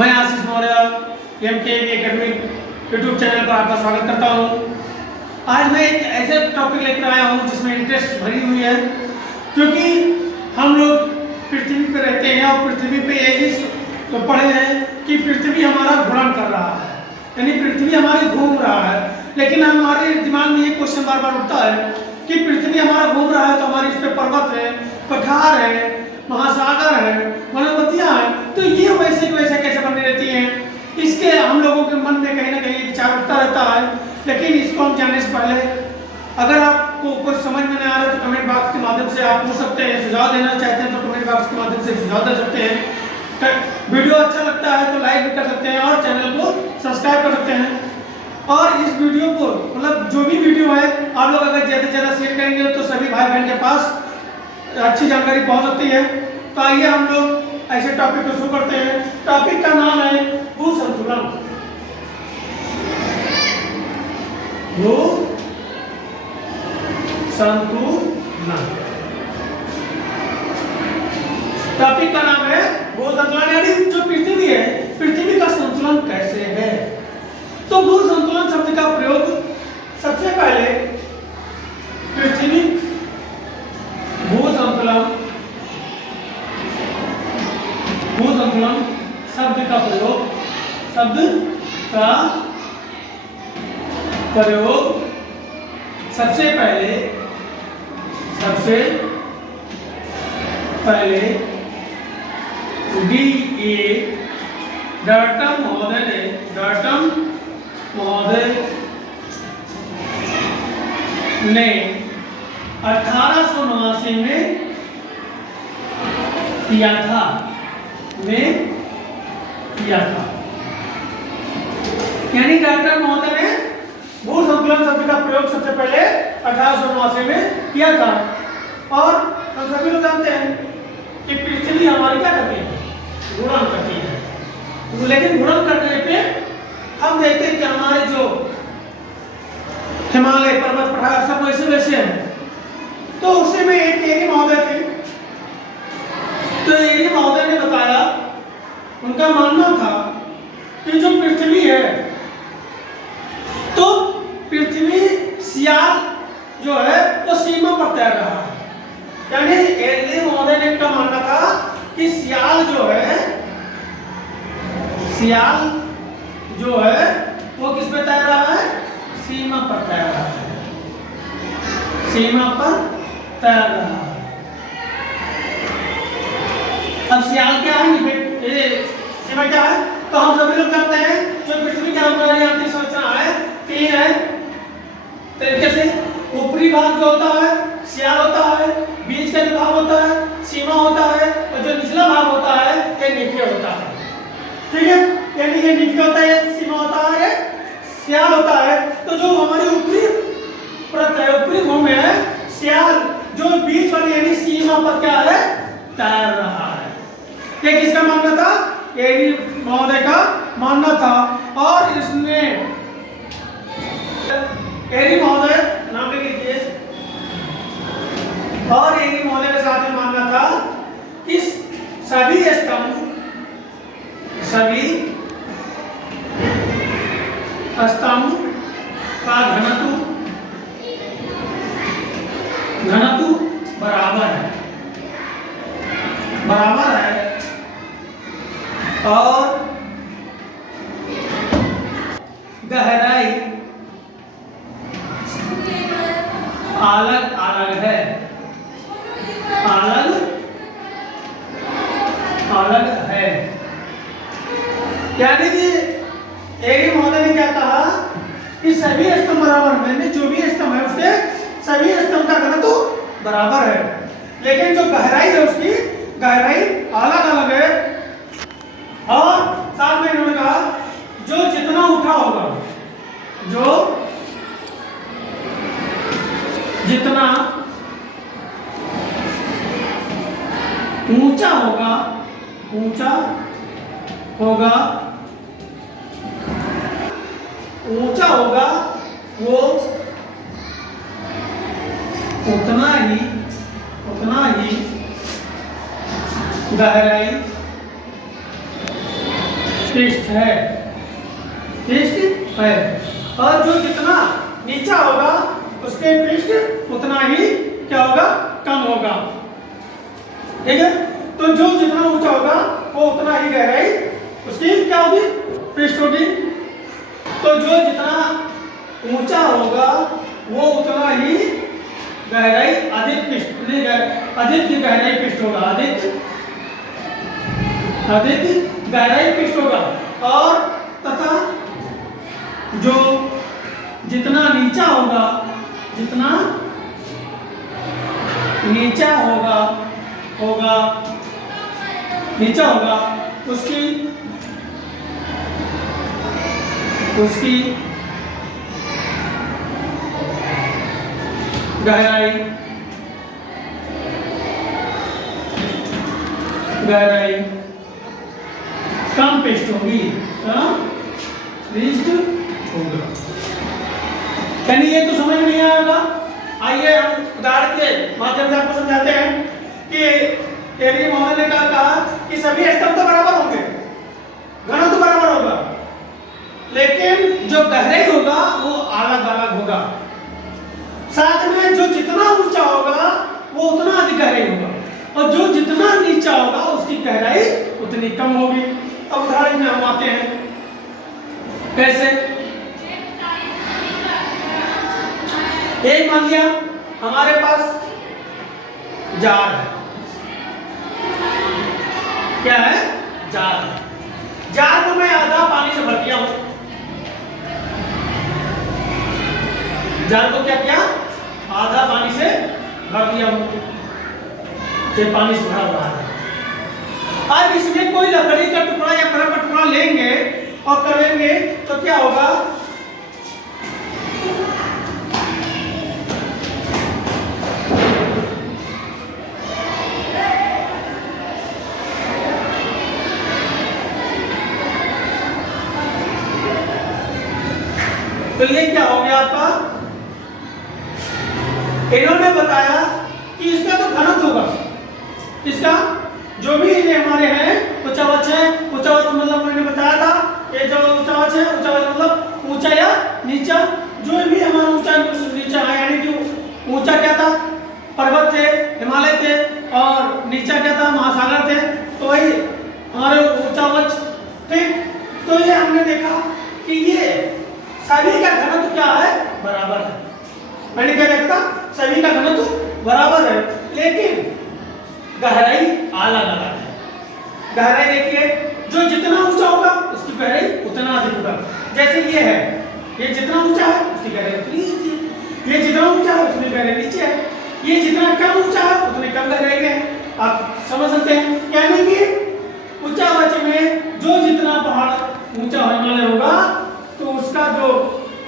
मैं Ashish Maurya MKAV academic YouTube channel पर आपका स्वागत करता हूँ। आज मैं एक ऐसे टॉपिक लेकर आया हूँ जिसमें इंटरेस्ट भरी हुई है, क्योंकि हम लोग पृथ्वी पर रहते हैं और पृथ्वी पे यही तो पढ़े हैं कि पृथ्वी हमारा घूर्णन कर रहा है, यानी पृथ्वी हमारी घूम रहा है। लेकिन हमारे दिमाग में ये क्वेश्चन बार बार उठता है कि पृथ्वी हमारा घूम रहा है तो हमारे इस पे पर्वत है, पठार है, महासागर है, वनस्पतियाँ हैं, तो ये वैसे की वैसे कैसे बनी रहती हैं? इसके हम लोगों के मन में कहीं ना कहीं विचार उठता रहता है। लेकिन इसको हम जानने से पहले अगर आपको कुछ समझ में नहीं आ रहा है तो कमेंट बॉक्स के माध्यम से आप पूछ सकते हैं। सुझाव देना चाहते हैं तो कमेंट बॉक्स के माध्यम से सुझाव दे सकते हैं। वीडियो अच्छा लगता है तो लाइक भी कर सकते हैं और चैनल को सब्सक्राइब कर सकते हैं। और इस वीडियो को मतलब जो भी वीडियो है आप लोग अगर ज़्यादा से ज़्यादा शेयर करेंगे तो सभी भाई बहन के पास अच्छी जानकारी पहुंच सकती है। तो आइए हम लोग ऐसे टॉपिक को शुरू करते हैं। टॉपिक का नाम है भू संतुलन। भू संतुलन टॉपिक का नाम है भू संतुलन, यानी जो पृथ्वी है, पृथ्वी का संतुलन कैसे है। तो भू संतुलन शब्द का प्रयोग सबसे पहले पृथ्वी भू संतुलन शब्द का प्रयोग सबसे पहले D.A. डर्टन महोदय ने 1889 में किया था। यानी डॉक्टर महोदय ने भू संतुलन शब्द का प्रयोग सबसे पहले 1889 में किया था। और हम सभी लोग जानते हैं कि पृथ्वी हमारी क्या करती है, घूर्णन करती है। लेकिन घूर्णन करने पे हम देखते हैं कि हमारे जो हिमालय पर्वत पहाड़ सब वैसे वैसे हैं। तो उसी में एक एरी महोदय थे। तो एरी महोदय ने बताया, उनका मानना था कि जो पृथ्वी है तो पृथ्वी सियाल जो है वो सीमा पर तैर रहा है। यानी एरी महोदय ने का मानना था कि सियाल जो है वो किस पे तैर रहा है, सीमा पर तैर रहा है, अब सियाल क्या है, ये सीमा क्या है? तो हम सभी लोग जानते हैं जो पृथ्वी का हमारे यहाँ की संरचना है, 3 है तरीके से। ऊपरी भाग जो होता है सियाल होता है, बीच का जो भाग होता है सीमा होता है, और जो निचला भाग होता है ये निक्य होता है। ठीक है, यानी ये निक्य होता है, सीमा होता है, सियाल होता है। तो जो हमारी ऊपरी परत है, ऊपरी भूमि है, सियाल जो बीच वाली यानी सीमा पर क्या है, तैर रहा है। ये किसका मानना था? एरी महोदय का मानना था। और इसने एरी महोदय नाम लिख लीजिए। और एरी महोदय के साथ में मानना था कि सभी स्तंभ का घनत्व बराबर है और गहराई अलग है। यानी कि एरी महोदय ने क्या कहा कि सभी स्तंभ बराबर है, जो भी स्तंभ है उसके सभी स्तंभ का घनत्व बराबर है, लेकिन जो गहराई है उसकी गहराई अलग है। और साथ में इन्होंने कहा जो जितना ऊंचा होगा, जितना ऊंचा होगा वो उतना ही गहराई पृष्ठ है, पृष्ठ है। और जो जितना नीचा होगा उसके पृष्ठ उतना ही क्या होगा, कम होगा। ठीक है, तो जो जितना ऊंचा होगा वो उतना ही गहराई उसकी क्या होगी, पृष्ठ होगी। तो जो जितना ऊंचा होगा वो उतना ही गहराई अधिक पृष्ठ, अधिक गहराई पृष्ठ होगा, अधिक गहराई पृष्ठ होगा। और तथा जो जितना नीचा होगा, जितना नीचा होगा उसकी गहराई कम पृष्ठ होगी, कम पृष्ठ होगा। यानी ये तो समझ में नहीं आएगा। आइए हम उदाहरण के माध्यम से आपको समझाते हैं कि एरी मोहन ने कहा कि सभी स्तंभ तो बराबर होंगे, घनत्व तो बराबर होगा, लेकिन जो गहराई होगा वो अलग अलग होगा। साथ में जो जितना ऊंचा होगा वो उतना अधिक गहराई होगा, और जो जितना नीचा होगा उसकी गहराई उतनी कम होगी। अब उदाहरण में हम आते हैं, कैसे? एक मान लिया हमारे पास जार है, क्या है, जार है। जार को मैं आधा पानी से भर दिया हूं, जार को क्या किया, आधा पानी से भर दिया हूं, ये पानी से भरा हुआ है। अब इसमें कोई लकड़ी का टुकड़ा या पत्थर का टुकड़ा लेंगे और करेंगे तो क्या होगा, तो ये क्या हो गया आपका, इन्होंने बताया कि इसका तो घनत्व होगा, इसका जो भी ये हमारे हैं उच्चावच है, उच्चावच मतलब मैंने बताया था, ये जो उच्चावच है, उच्चावच मतलब ऊंचा या नीचा, जो भी हमारा ऊंचा नीचा है, यानी कि ऊंचा क्या था, पर्वत थे, हिमालय थे, और नीचा क्या था, महासागर थे, तो वही हमारे उच्चावच थे। तो ये हमने देखा कि ये सभी का घनत्व क्या है, बराबर है। मैंने क्या देखा, सभी का घनत्व बराबर है, लेकिन गहराई अलग अलग है। गहराई देखिए, जो जितना ऊंचा होगा उसकी गहराई उतना अधिक होगा। जैसे ये है, ये जितना ऊंचा है उसकी गहराई उतनी नीचे है, ये जितना ऊंचा है उतनी गहराई नीचे है, ये जितना कम ऊंचा है उतने कम गहराई में है। आप समझ सकते हैं, यानी कि उच्चावच में जो जितना पहाड़ ऊंचा हिमालय होगा तो उसका जो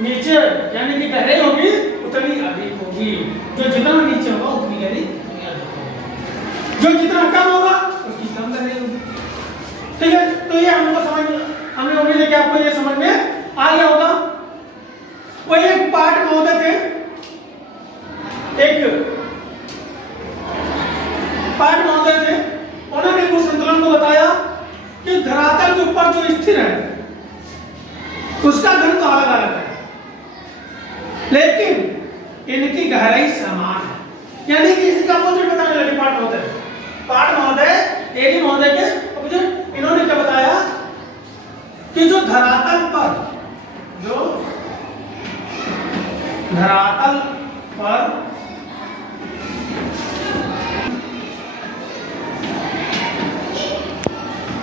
नीचे यानी कि गहराई होगी उतनी अधिक होगी, जो जितना नीचे होगा उतनी गहराई अधिक होगी, जो जितना कम होगा उसकी कम गहराई होगी। ठीक है, तो ये हमको समझ, हमें उम्मीद है कि आपको ये समझ में आ गया होगा। वही एक पाठ महोदय थे, एक पाठ महोदय थे, उन्होंने भू संतुलन को बताया कि धरातल के ऊपर जो स्थिर है उसका घनत्व अलग अलग है, लेकिन इनकी गहराई समान है। यानी कि इसका अपोजिट बताने लगे पाठ महोदय एडी महोदय के अपोजिट। इन्होंने क्या बताया कि जो धरातल पर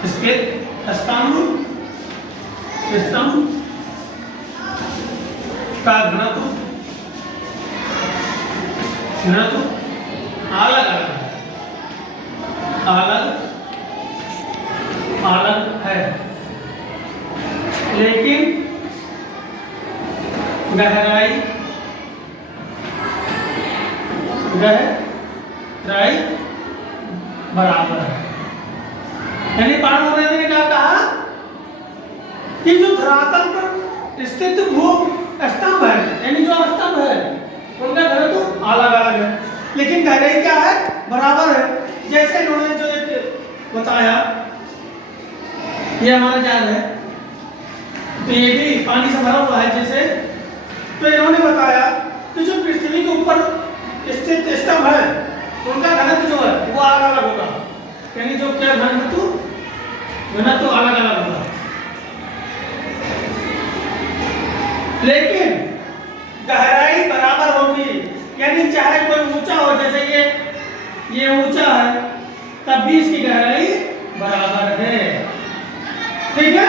इसके स्तंभ का घनत्व अलग है, लेकिन गहराई बराबर है। यानी पाठ महोदय ने क्या कहा कि जो धरातल पर स्थित भू स्तंभ है, यानी जो स्तंभ है उनका घनत्व अलग अलग है, लेकिन गहराई क्या है, बराबर है। जैसे इन्होंने जो एक बताया ये हमारा जहाज है, तो ये भी पानी से भरा हुआ है जैसे। तो इन्होंने बताया कि जो पृथ्वी के ऊपर स्थित स्तंभ है उनका घनत्व जो है वो अलग अलग होगा, यानी जो क्या घनत्व अलग अलग होगा। लेकिन गहराई बराबर होगी, यानी चाहे कोई ऊंचा हो, जैसे ये ऊंचा है तब भी इसकी गहराई बराबर है, ठीक है।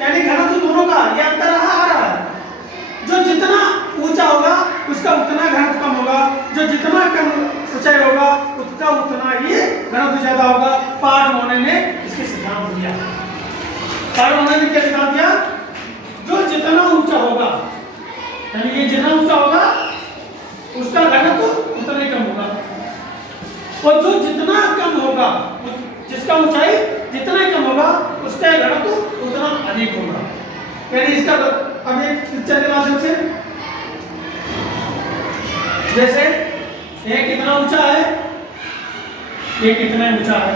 यानी घनत्व दोनों का ये अंतर आ रहा है, जो जितना ऊंचा होगा उसका उतना घनत्व कम होगा, जो जितना कम ऊंचाई होगा उतना ये घनत्व ज्यादा होगा। पार्ट ने इसके सिद्धांत दिया, ने क्या सिद्धांत दिया, जो जितना ऊंचा होगा यानी ये जितना ऊंचा होगा उसका घनत्व उतना ही कम होगा, और जो जितना कम होगा जिसका ऊंचाई जितना ही कम होगा उसका घनत्व उतना अधिक होगा। यानी इसका अब एक पिक्चर के माध्यम से, जैसे ये कितना ऊंचा है, ये कितना ऊंचा है,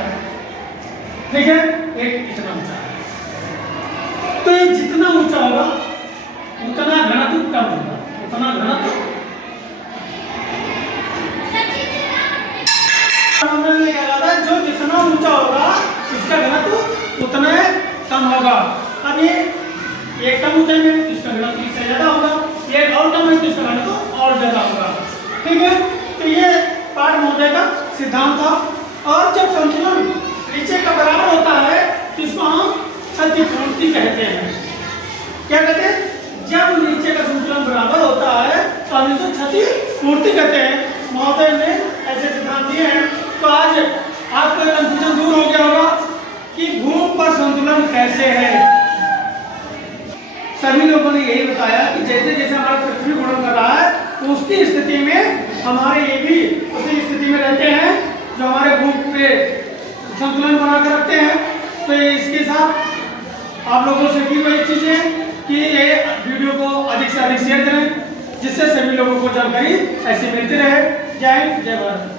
ठीक है, एक कितना ऊंचा है, तो ये जितना ऊंचा होगा उतना घनत्व कम होगा, उतना घनत्व जो जितना ऊंचा होगा उसका घनत्व उतना कम होगा। अब ये कम ऊंचाई में इसका घनत्व इससे ज्यादा होगा, ये और कम है तो इसका घनत्व और ज्यादा होगा, ठीक है। तो ये पार्ट महोदय का सिद्धांत था। और जब संतुलन नीचे का बराबर होता है तो इसको हम क्षतिपूर्ति कहते हैं। क्या कहते हैं? जब नीचे का संतुलन बराबर होता है तो हम इसको क्षतिपूर्ति कहते हैं। महोदय ने ऐसे सिद्धांत दिए हैं। तो आज आपका कंफ्यूजन दूर हो गया होगा कि भूमि पर संतुलन कैसे है। सभी लोगों ने यही बताया कि जैसे जैसे हमारा पृथ्वी घूर्णन कर रहा है तो उसकी स्थिति में हमारे ये भी उसी स्थिति में रहते हैं जो हमारे भूमि पे संतुलन बनाकर रखते हैं। तो इसके साथ आप लोगों से भी वही चीजें कि ये वीडियो को अधिक से अधिक शेयर करें जिससे सभी लोगों को जानकारी ऐसी मिलती रहे। जय हिंद, जय भारत।